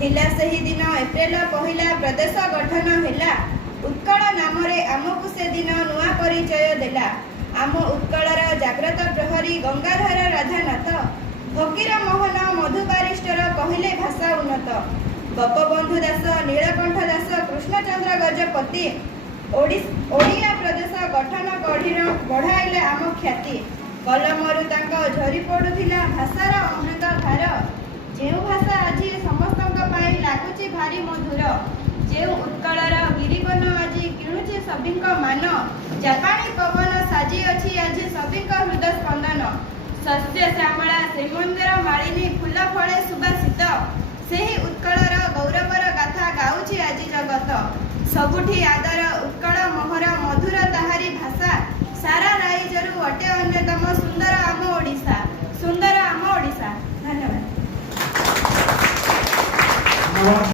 थिला सही दिन एप्रिल पहिला प्रदेश गठन हैला। उत्कल नाम आमको से दिन नुआ परिचय देला। आम उत्कलर जाग्रत प्रहरी गंगाधर राधानाथ फकीर मोहन मधु बारिस्टर कहले भाषा उन्नत। गोपबंधु दास नीलकंठ दास कृष्णचंद्र गजपति ओडिया प्रदेश गठन बढ़ाइले आम ख्याति। कलमरु तांको झरी पड़ुथिला भाषार अमृत धार। जेउ भाषा आज समस्तक पाई लागुची भारी मधुर। जेउ उत्कलर गिरिवन आज किणुची सबिंक मान। जापानी पवन साजी अछि आज सबिंक हृदय स्पंदन। सस्य श्यामला श्रीमंदिर मालिनी फूल फळे सुबासित। सेही उत्कलर गौरवर गाथा गाउछि आज जगत। सबुठी आदर उत्कल मोहर मधुर ताहारी भाषा। सारा राइजरु अटे अन्यतम सुंदर आम ओडिशा। सुंदर आम ओडिशा। धन्यवाद।